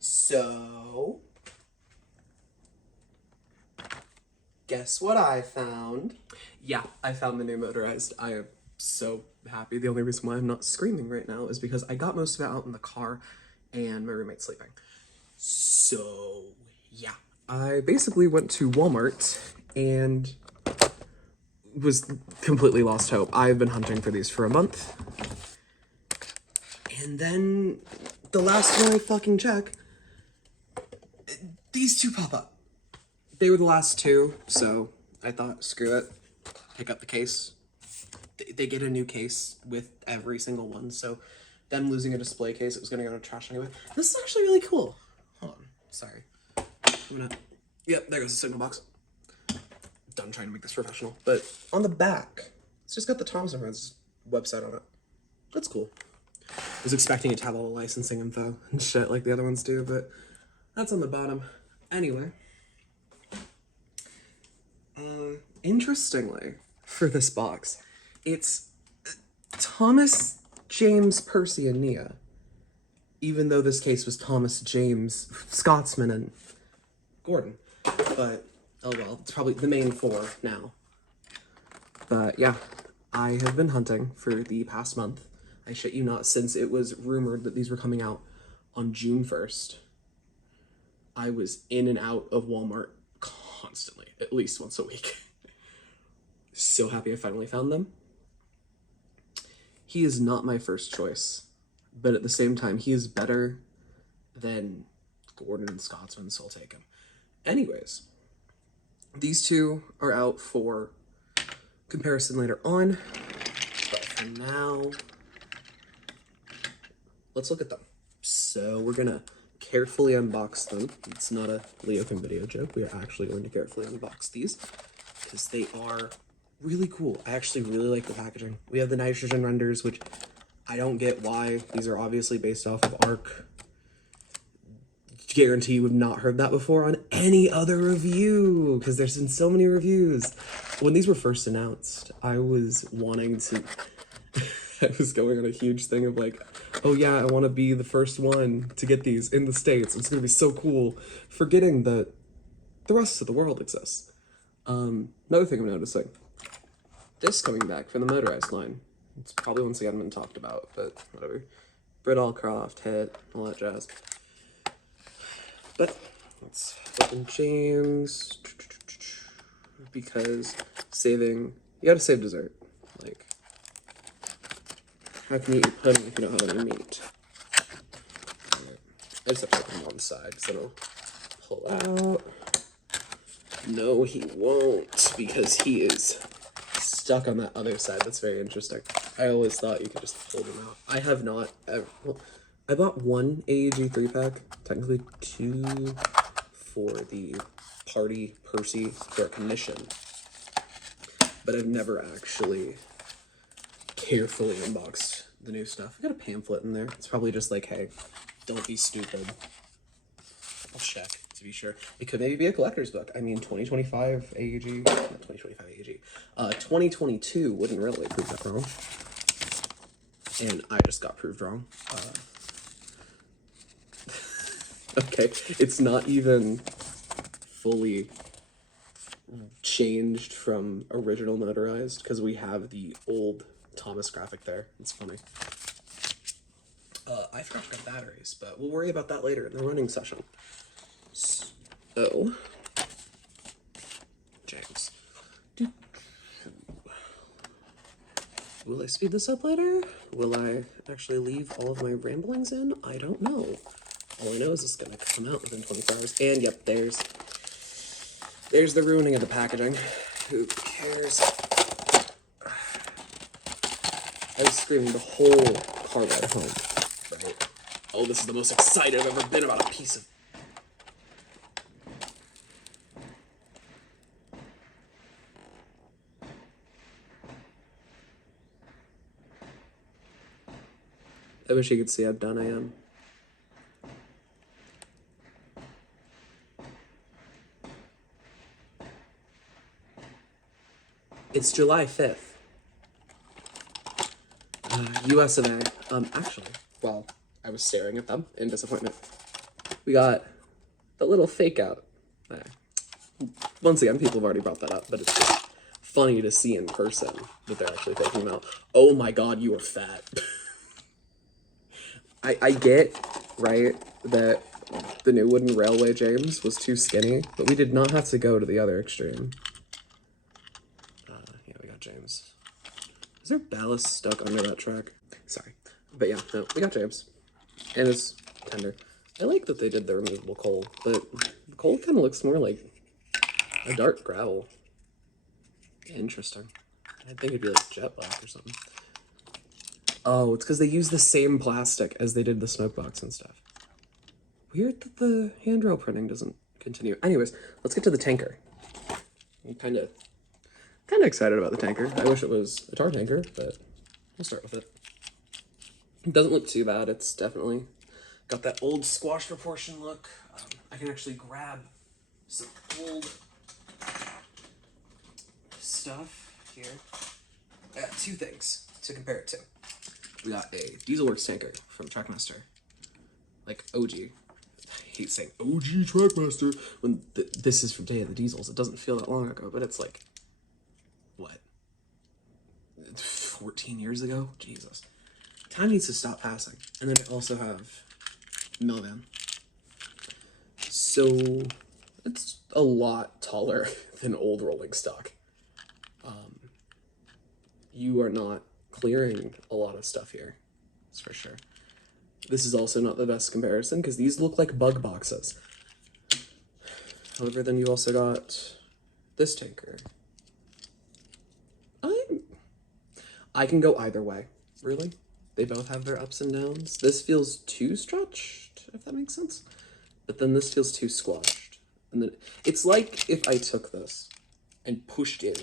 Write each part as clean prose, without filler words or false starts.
So, guess what I found? Yeah, I found the new Motorized. I am so happy. The only reason why I'm not screaming right now is because I got most of it out in the car and my roommate's sleeping. So, yeah. I basically went to Walmart and was completely lost hope. I've been hunting for these for a month. And then the last one I fucking check, these two pop up. They were the last two, so I thought, screw it, pick up the case. They get a new case with every single one, so them losing a display case, it was gonna go to trash anyway. This is actually really cool. Hold on, sorry. Yep, there goes the signal box. Done trying to make this professional. But on the back, it's just got the Thompson Reds website on it. That's cool. I was expecting it to have all the licensing info and shit like the other ones do, but that's on the bottom. Anyway. Interestingly, for this box, it's Thomas, James, Percy, and Nia. Even though this case was Thomas, James, Scotsman, and Gordon. But, oh well, it's probably the main four now. But yeah, I have been hunting for the past month. I shit you not, since it was rumored that these were coming out on June 1st. I was in and out of Walmart constantly, at least once a week. So happy I finally found them. He is not my first choice, but at the same time, he is better than Gordon and Scotsman, so I'll take him. Anyways, these two are out for comparison later on, but for now, let's look at them. So we're gonna carefully unbox them. It's not a Leo Kim video joke. We are actually going to carefully unbox these because they are really cool. I actually really like the packaging. We have the nitrogen renders, which I don't get why. These are obviously based off of ARC. Guarantee you have not heard that before on any other review, because there's been so many reviews. When these were first announced, I was wanting to... I was going on a huge thing of like, oh yeah, I want to be the first one to get these in the States. It's going to be so cool. Forgetting that the rest of the world exists. Another thing I'm noticing. This coming back from the Motorized line. It's probably once again been talked about, but whatever. Britt Allcroft, Hit, all that jazz. But let's open James. Because saving, you gotta save dessert. Like, how can you eat pudding if you don't have any meat? Right. I just have to open him on the side, so it'll pull out. No, he won't, because he is stuck on that other side. That's very interesting. I always thought you could just pull them out. I have not ever. Well, I bought one AEG 3-pack, technically 2 for the party Percy for a commission, but I've never actually carefully unboxed the new stuff. I got a pamphlet in there. It's probably just like, hey, don't be stupid. I'll check to be sure. It could maybe be a collector's book. I mean, 2025 AEG, not 2025 AEG, 2022 wouldn't really prove that wrong. And I just got proved wrong. Okay, it's not even fully changed from original Motorized because we have the old Thomas graphic there. It's funny. I forgot to get batteries, but we'll worry about that later in the running session. So, James. Will I speed this up later? Will I actually leave all of my ramblings in? I don't know. All I know is it's gonna come out within 24 hours. And yep, there's the ruining of the packaging. Who cares? I was screaming the whole car ride home, right? Oh, this is the most excited I've ever been about a piece of... I wish you could see how done I am. It's July 5th. US of A. Actually, while I was staring at them in disappointment, We got the little fake out. Once again, people have already brought that up, but it's just funny to see in person that they're actually faking them out. Oh my god, you are fat. I get, right, that the new wooden railway James was too skinny, but we did not have to go to the other extreme. Yeah, we got James. Is there ballast stuck under that track? Sorry. But yeah, no, we got James. And it's tender. I like that they did the removable coal, but the coal kind of looks more like a dark gravel. Interesting. I think it'd be like jet black or something. Oh, it's because they use the same plastic as they did the smoke box and stuff. Weird that the handrail printing doesn't continue. Anyways, let's get to the tanker. I'm kind of excited about the tanker. I wish it was a tar tanker, but we'll start with it. It doesn't look too bad. It's definitely got that old squash proportion look. I can actually grab some old stuff here. I got two things to compare it to. We got a Dieselworks tanker from Trackmaster. Like OG. I hate saying OG Trackmaster when this is from Day of the Diesels. It doesn't feel that long ago, but it's like, what? 14 years ago? Jesus. Time needs to stop passing. And then I also have Millvan. So it's a lot taller than old rolling stock. You are not clearing a lot of stuff here, that's for sure. This is also not the best comparison because these look like bug boxes. However, then you also got this tanker. I can go either way, really. They both have their ups and downs. This feels too stretched, if that makes sense. But then this feels too squashed. And then it's like if I took this and pushed in,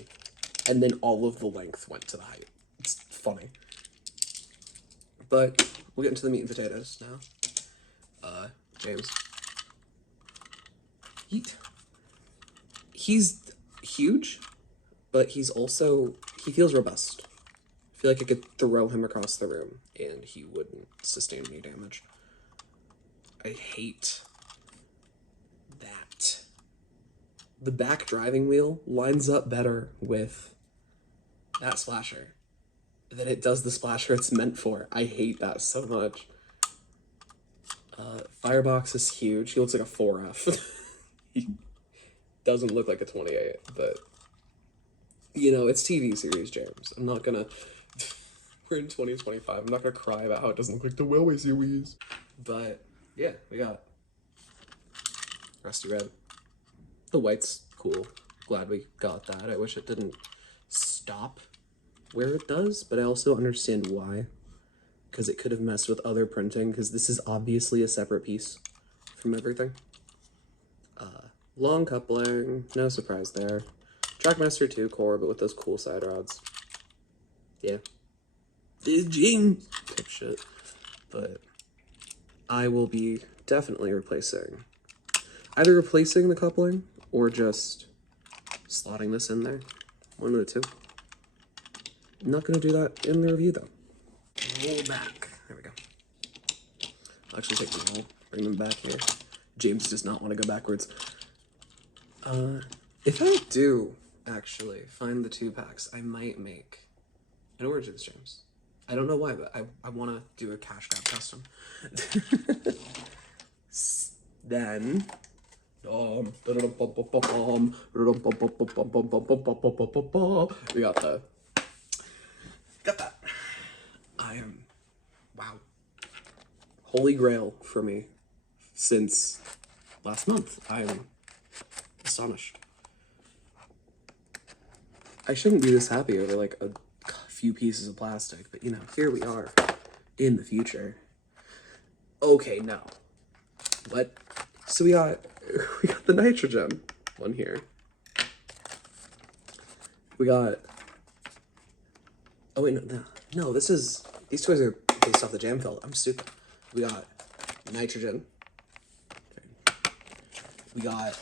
and then all of the length went to the height. It's funny. But we'll get into the meat and potatoes now. James. He's huge, but he feels robust. I feel like I could throw him across the room and he wouldn't sustain any damage. I hate that. The back driving wheel lines up better with that splasher than it does the splasher it's meant for. I hate that so much. Firebox is huge. He looks like a 4F. He doesn't look like a 28, but you know, it's TV series, James. I'm not gonna... We're in 2025. I'm not gonna cry about how it doesn't look like the Railway series. But yeah, we got Rusty Red. The white's cool. Glad we got that. I wish it didn't stop where it does, but I also understand why. Because it could have messed with other printing, because this is obviously a separate piece from everything. Long coupling, no surprise there. Trackmaster 2 core, but with those cool side rods. Yeah. James type shit. But I will be definitely either replacing the coupling or just slotting this in there. One of the two. I'm not gonna do that in the review though. Roll back. There we go. I'll actually take them all, bring them back here. James does not want to go backwards. If I do actually find the 2-packs, I might make an Origins James. I don't know why, but I want to do a cash grab custom. Then we got that. Wow. Holy grail for me since last month. I am astonished. I shouldn't be this happy over like a few pieces of plastic, but you know, here we are in the future. Okay, no. What? So we got the nitrogen one here. We got, oh wait, no, these toys are based off the jam felt. I'm stupid. We got nitrogen. Okay. We got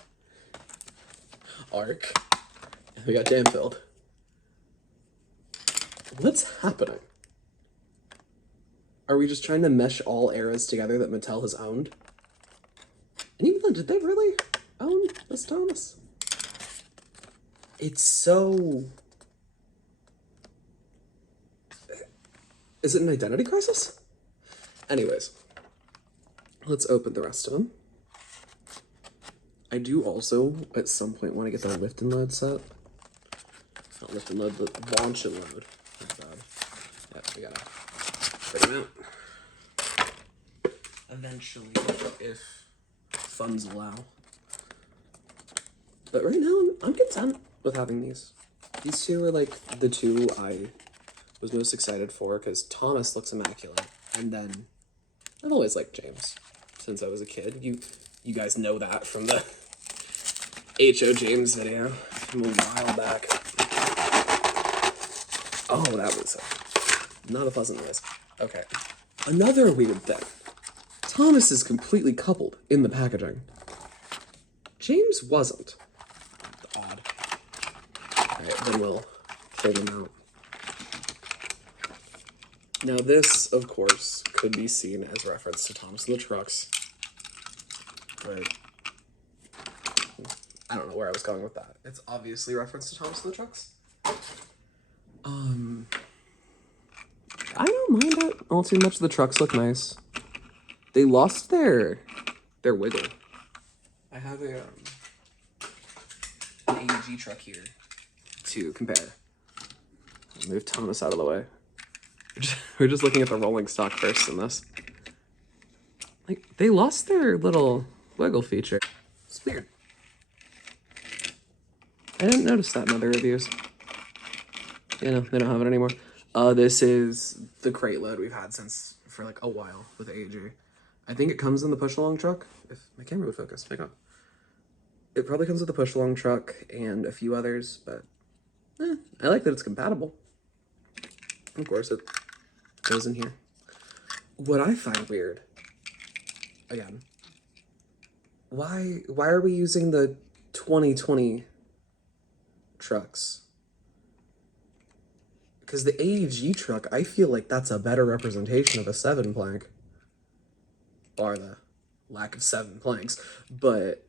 arc. And we got jam filled. What's happening? Are we just trying to mesh all eras together that Mattel has owned? Hold on, did they really own this Thomas? It's so... Is it an identity crisis? Anyways, let's open the rest of them. I do also, at some point, want to get the lift and load set. Not lift and load, but launch and load. Not bad. Yeah, we gotta figure them out. Eventually, if funds allow. But right now, I'm content with having these. These two are like the two I was most excited for because Thomas looks immaculate, and then I've always liked James since I was a kid. You guys know that from the H.O. James video from a while back. Oh, that was not a pleasant noise. Okay, another weird thing. Thomas is completely coupled in the packaging. James wasn't. Odd. Alright, then we'll pull them out. Now this, of course, could be seen as reference to Thomas and the Trucks. But I don't know where I was going with that. It's obviously reference to Thomas and the Trucks. I don't mind it all too much. The trucks look nice. They lost their wiggle. I have an AEG truck here to compare. I'll move Thomas out of the way. We're just looking at the rolling stock first in this. Like, they lost their little wiggle feature. It's weird. I didn't notice that in other reviews. You know, they don't have it anymore. This is the crate load we've had since for like a while with AEG. I think it comes in the push-along truck. If my camera would focus, hang on. It probably comes with the push-along truck and a few others, but I like that it's compatible. Of course, it goes in here. What I find weird, again, why are we using the 2020 trucks? Because the AEG truck, I feel like that's a better representation of a 7 plank. Bar the lack of 7 planks. But,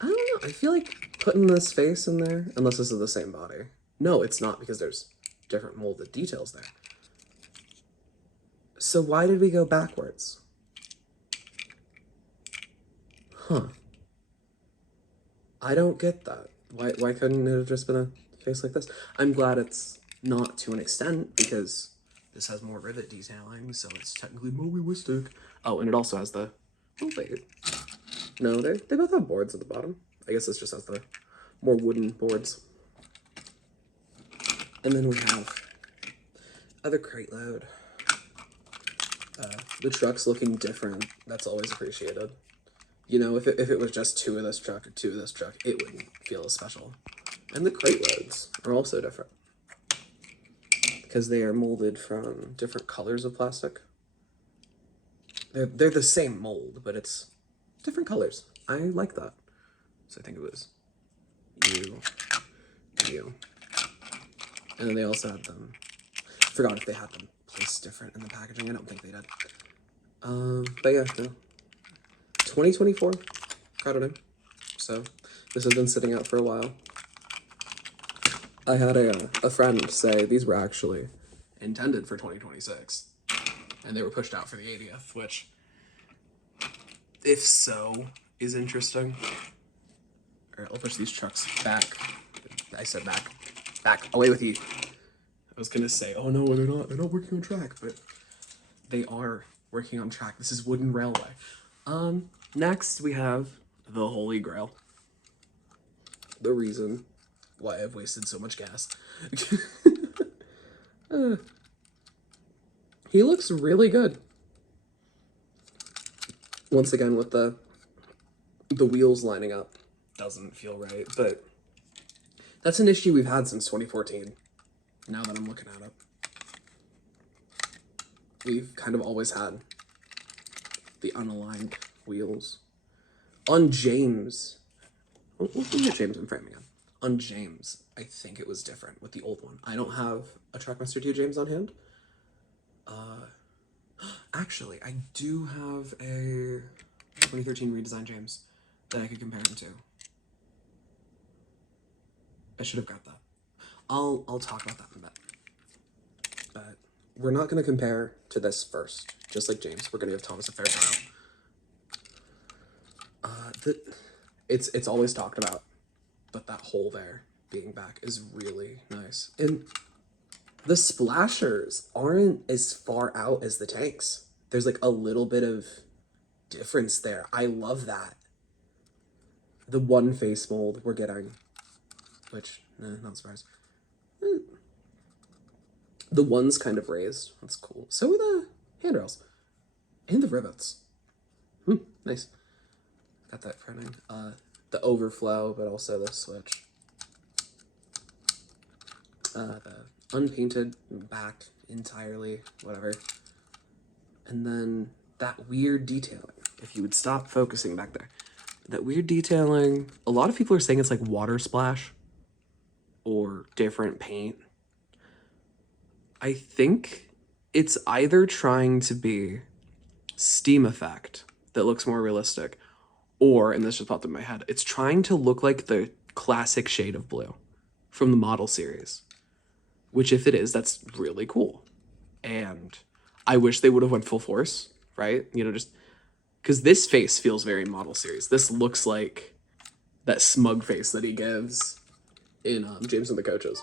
I don't know, I feel like putting this face in there, unless this is the same body. No, it's not, because there's different molded details there. So why did we go backwards? Huh. I don't get that. Why couldn't it have just been a face like this? I'm glad it's not to an extent, because this has more rivet detailing, so it's technically more realistic. Oh, and it also has the... Oh, wait. No, they both have boards at the bottom. I guess this just has the more wooden boards. And then we have other crate load. The truck's looking different. That's always appreciated. You know, if it was just 2 of this truck or 2 of this truck, it wouldn't feel as special. And the crate loads are also different, because they are molded from different colors of plastic. They're the same mold, but it's different colors. I like that. So I think it was you. And then they also had them, forgot if they had them placed different in the packaging. I don't think they did. But yeah, no. 2024, crowded in. So this has been sitting out for a while. I had a friend say these were actually intended for 2026, and they were pushed out for the 80th, which, if so, is interesting. All right, I'll push these trucks back. I said back, away with you. I was gonna say, oh no, they're not working on track, but they are working on track. This is wooden railway. Next we have the Holy Grail. The reason why I've wasted so much gas. He looks really good. Once again, with the wheels lining up, doesn't feel right, but that's an issue we've had since 2014, now that I'm looking at it. We've kind of always had the unaligned wheels. On James, we'll get James in frame again. On James, I think it was different with the old one. I don't have a Trackmaster 2 James on hand. Actually, I do have a 2013 redesigned James that I could compare him to. I should have got that. I'll talk about that in a bit. But we're not going to compare to this first. Just like James, we're going to give Thomas a fair trial. It's always talked about, but that hole there being back is really nice. And the splashers aren't as far out as the tanks. There's like a little bit of difference there. I love that. The one face mold we're getting, which, not surprised. The one's kind of raised. That's cool. So are the handrails. And the rivets. Nice. Got that printing. The overflow, but also the switch. The unpainted back entirely, whatever. And then that weird detailing. If you would stop focusing back there. That weird detailing. A lot of people are saying it's like water splash or different paint. I think it's either trying to be steam effect that looks more realistic, or, and this just popped in my head, it's trying to look like the classic shade of blue from the model series, which if it is, that's really cool. And I wish they would have went full force, right? You know, just because this face feels very model series. This looks like that smug face that he gives in James and the Coaches.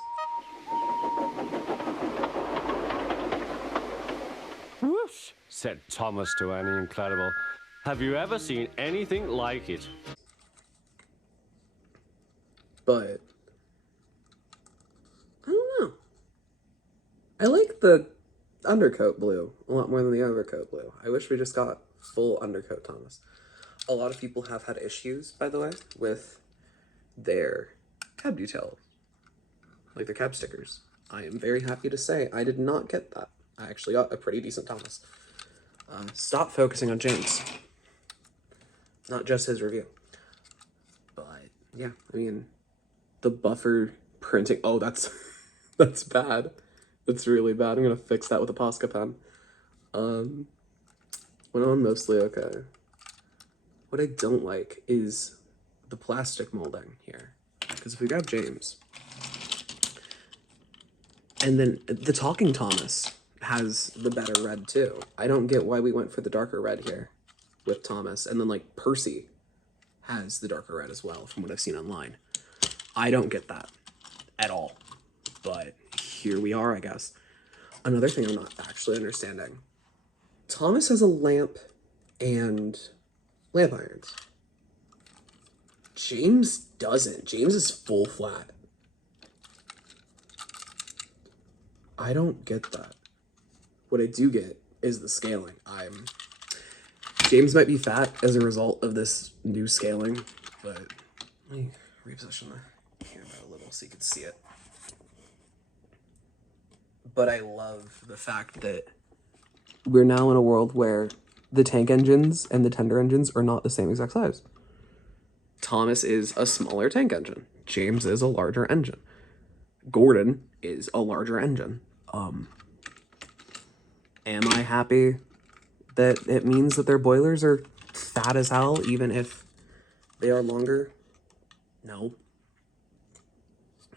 Whoosh, said Thomas to Annie Incredible. Have you ever seen anything like it? But I don't know. I like the undercoat blue a lot more than the overcoat blue. I wish we just got full undercoat Thomas. A lot of people have had issues, by the way, with their cab details, like their cab stickers. I am very happy to say I did not get that. I actually got a pretty decent Thomas. Stop focusing on James. Not just his review. But, yeah, I mean, the buffer printing. Oh, that's that's bad. That's really bad. I'm going to fix that with a Posca pen. Went on mostly okay. What I don't like is the plastic molding here. Because if we grab James, and then the Talking Thomas has the better red too. I don't get why we went for the darker red here with Thomas. And then like Percy has the darker red as well from what I've seen online. I don't get that at all. But here we are, I guess. Another thing I'm not actually understanding. Thomas has a lamp and lamp irons. James doesn't. James is full flat. I don't get that. What I do get is the scaling. James might be fat as a result of this new scaling, but let me reposition the camera a little so you can see it. But I love the fact that we're now in a world where the tank engines and the tender engines are not the same exact size. Thomas is a smaller tank engine. James is a larger engine. Gordon is a larger engine. Am I happy that it means that their boilers are fat as hell, even if they are longer? No.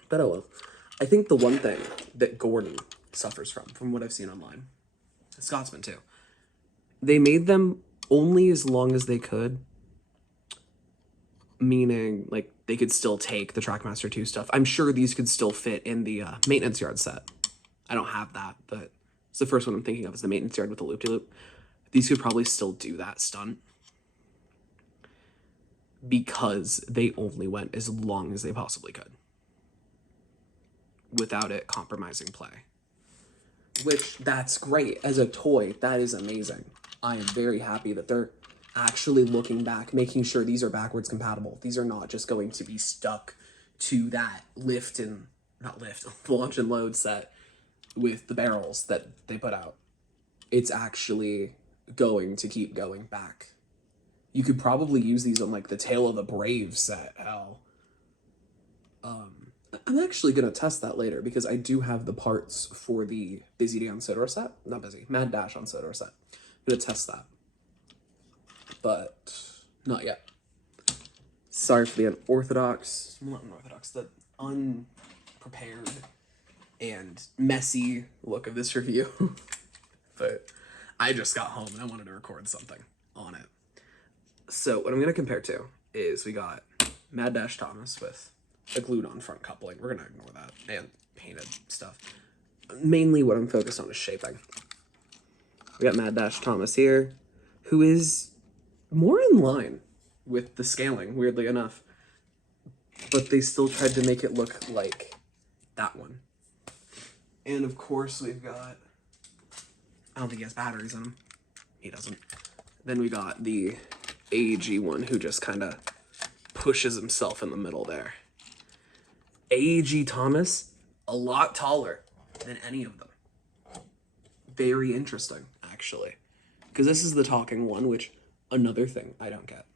But oh well. I think the one thing that Gordon suffers from what I've seen online, Scotsman too, they made them only as long as they could, meaning like they could still take the Trackmaster 2 stuff. I'm sure these could still fit in the maintenance yard set. I don't have that, but it's the first one I'm thinking of is the maintenance yard with the loop-de-loop. These could probably still do that stunt because they only went as long as they possibly could without it compromising play. Which, that's great. As a toy, that is amazing. I am very happy that they're actually looking back, making sure these are backwards compatible. These are not just going to be stuck to that launch and load set with the barrels that they put out. It's actually going to keep going back. You could probably use these on like the Tale of the Brave set, hell. I'm actually going to test that later because I do have the parts for the Busy Day on Sodor set. Not Busy, Mad Dash on Sodor set. I'm going to test that. but not yet. Sorry for the unorthodox, well, not unorthodox, the unprepared and messy look of this review. But I just got home and I wanted to record something on it. So what I'm going to compare to is we got Mad Dash Thomas with a glued on front coupling. We're going to ignore that and painted stuff. Mainly what I'm focused on is shaping. We got Mad Dash Thomas here, who is more in line with the scaling, weirdly enough. But they still tried to make it look like that one. And of course we've got, I don't think he has batteries in him. He doesn't. Then we got the AEG one who just kind of pushes himself in the middle there. AEG Thomas, a lot taller than any of them. Very interesting, actually. Because this is the talking one, which, another thing I don't get.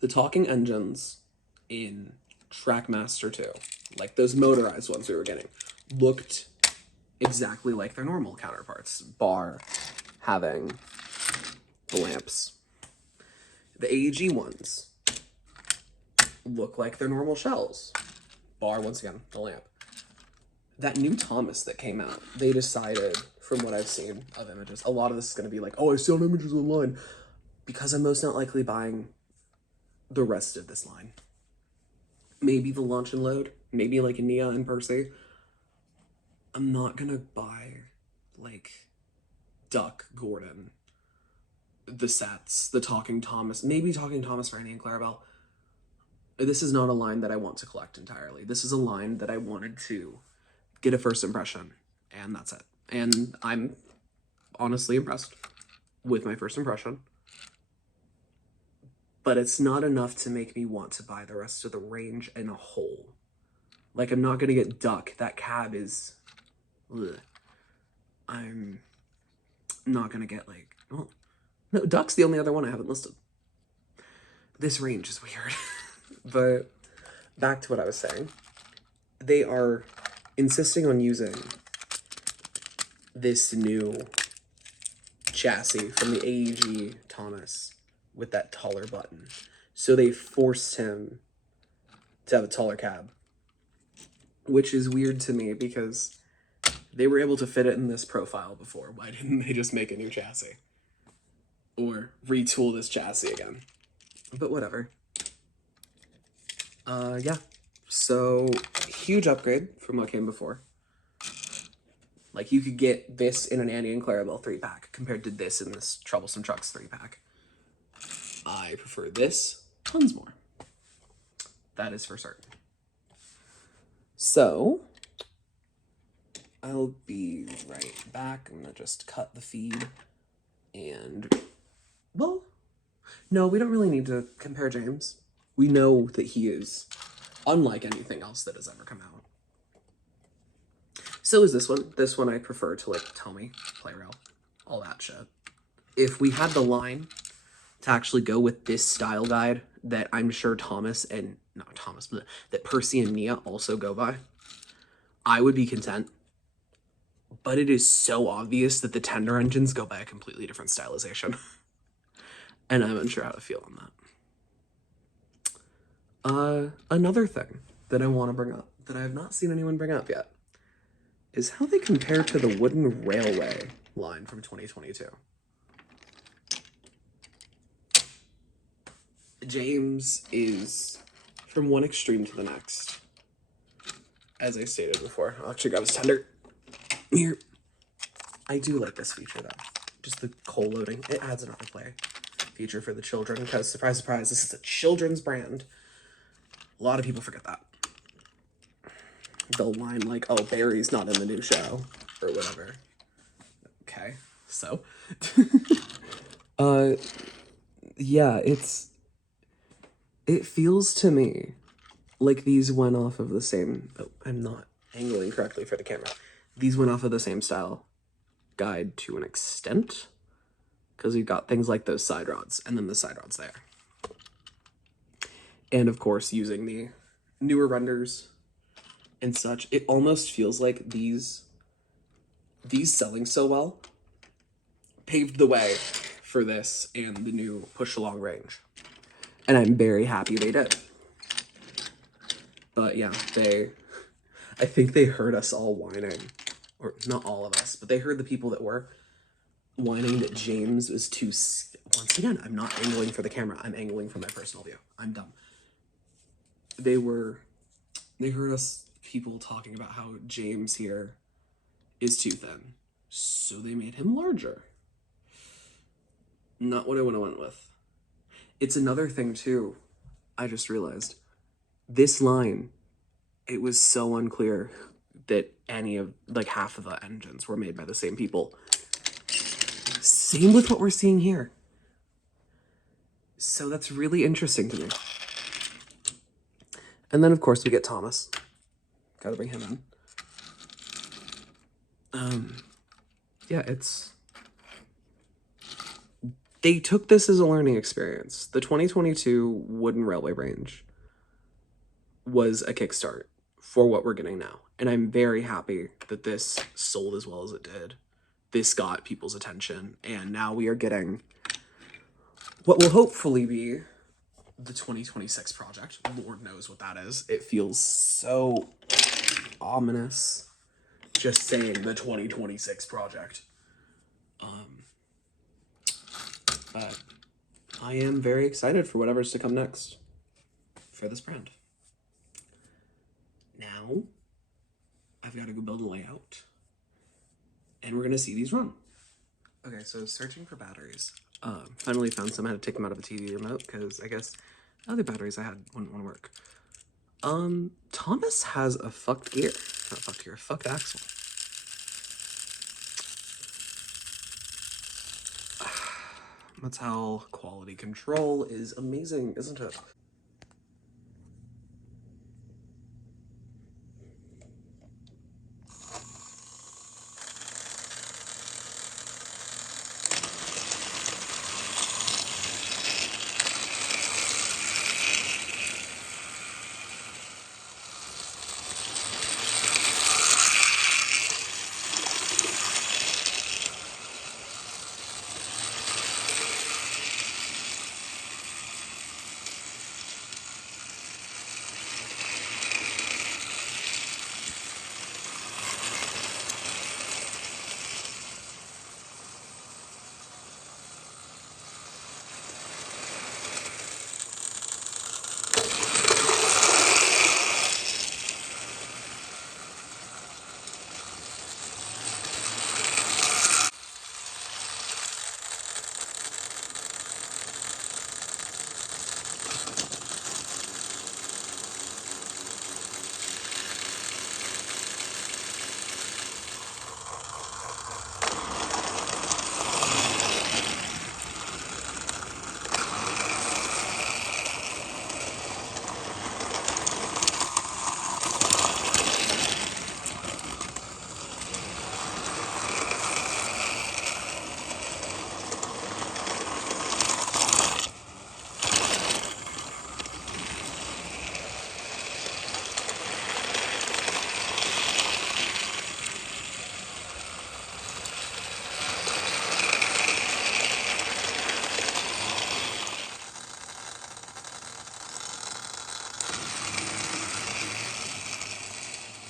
The talking engines in Trackmaster 2, like those motorized ones we were getting, looked exactly like their normal counterparts, bar having the lamps. The AEG ones look like their normal shells, bar, once again, the lamp. That new Thomas that came out, they decided, from what I've seen of images, a lot of this is going to be like, oh, I saw images online, because I'm most not likely buying the rest of this line. Maybe the launch and load, maybe like Nia and Percy. I'm not going to buy, like, Duck, Gordon, the sets, the Talking Thomas, maybe Talking Thomas, Franny, and Clarabelle. This is not a line that I want to collect entirely. This is a line that I wanted to get a first impression, and that's it. And I'm honestly impressed with my first impression. But it's not enough to make me want to buy the rest of the range in a whole. Like, I'm not going to get Duck. That cab is... ugh. I'm not going to get, like... well, no, Duck's the only other one I haven't listed. This range is weird. But back to what I was saying. They are insisting on using this new chassis from the AEG Thomas with that taller button. So they forced him to have a taller cab, which is weird to me because they were able to fit it in this profile before. Why didn't they just make a new chassis? Or retool this chassis again? But whatever. Yeah. So, huge upgrade from what came before. Like, you could get this in an Annie and Clarabelle 3-pack compared to this in this Troublesome Trucks 3-pack. I prefer this tons more. That is for certain. So, I'll be right back. I'm going to just cut the feed. And, well, no, we don't really need to compare James. We know that he is unlike anything else that has ever come out. So is this one. This one I prefer to, like, tell me, play rail, all that shit. If we had the line to actually go with this style guide that I'm sure Thomas and, not Thomas, but that Percy and Nia also go by, I would be content. But it is so obvious that the tender engines go by a completely different stylization. And I'm unsure how to feel on that. Another thing that I want to bring up, that I have not seen anyone bring up yet, is how they compare to the wooden railway line from 2022. James is from one extreme to the next. As I stated before, I'll actually grab his tender. Here. I do like this feature though. Just the coal loading. It adds an autoplay feature for the children because, surprise, surprise, this is a children's brand. A lot of people forget that. They'll line like, oh, Barry's not in the new show or whatever. Okay, so. Yeah, it feels to me like these went off of the same, oh, I'm not angling correctly for the camera. These went off of the same style guide to an extent, because we've got things like those side rods and then the side rods there. And of course, using the newer renders and such, it almost feels like these selling so well paved the way for this and the new push along range. And I'm very happy they did. But yeah, I think they heard us all whining. Or not all of us, but they heard the people that were whining that James was too... Once again, I'm not angling for the camera. I'm angling for my personal view. I'm dumb. They heard us people talking about how James here is too thin. So they made him larger. Not what I would have went with. It's another thing too, I just realized. This line, it was so unclear that any of, like, half of the engines were made by the same people. Same with what we're seeing here. So that's really interesting to me. And then, of course, we get Thomas. Gotta bring him in. Yeah, they took this as a learning experience. The 2022 Wooden Railway Range was a kickstart for what we're getting now. And I'm very happy that this sold as well as it did. This got people's attention. And now we are getting what will hopefully be the 2026 project. Lord knows what that is. It feels so ominous just saying the 2026 project. But I am very excited for whatever's to come next for this brand. Now, I've got to go build a layout, and we're going to see these run. Okay, so searching for batteries. Finally found some. I had to take them out of the TV remote because I guess other batteries I had wouldn't want to work. Thomas has a fucked gear. Not fucked gear, fucked axle. That's how quality control is amazing, isn't it?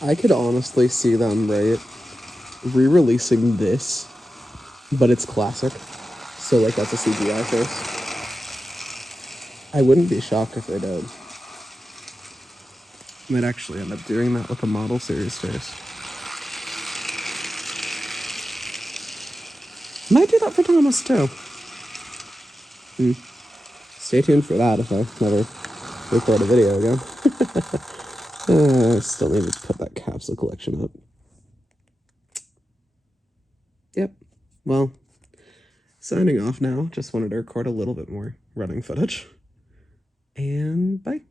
I could honestly see them, right, re-releasing this, but it's classic. So, like, that's a CGI face. I wouldn't be shocked if they did. Might actually end up doing that with a model series face. Might do that for Thomas, too. Stay tuned for that if I never record a video again. I still need to put that capsule collection up. Yep. Well, signing off now. Just wanted to record a little bit more running footage. And bye.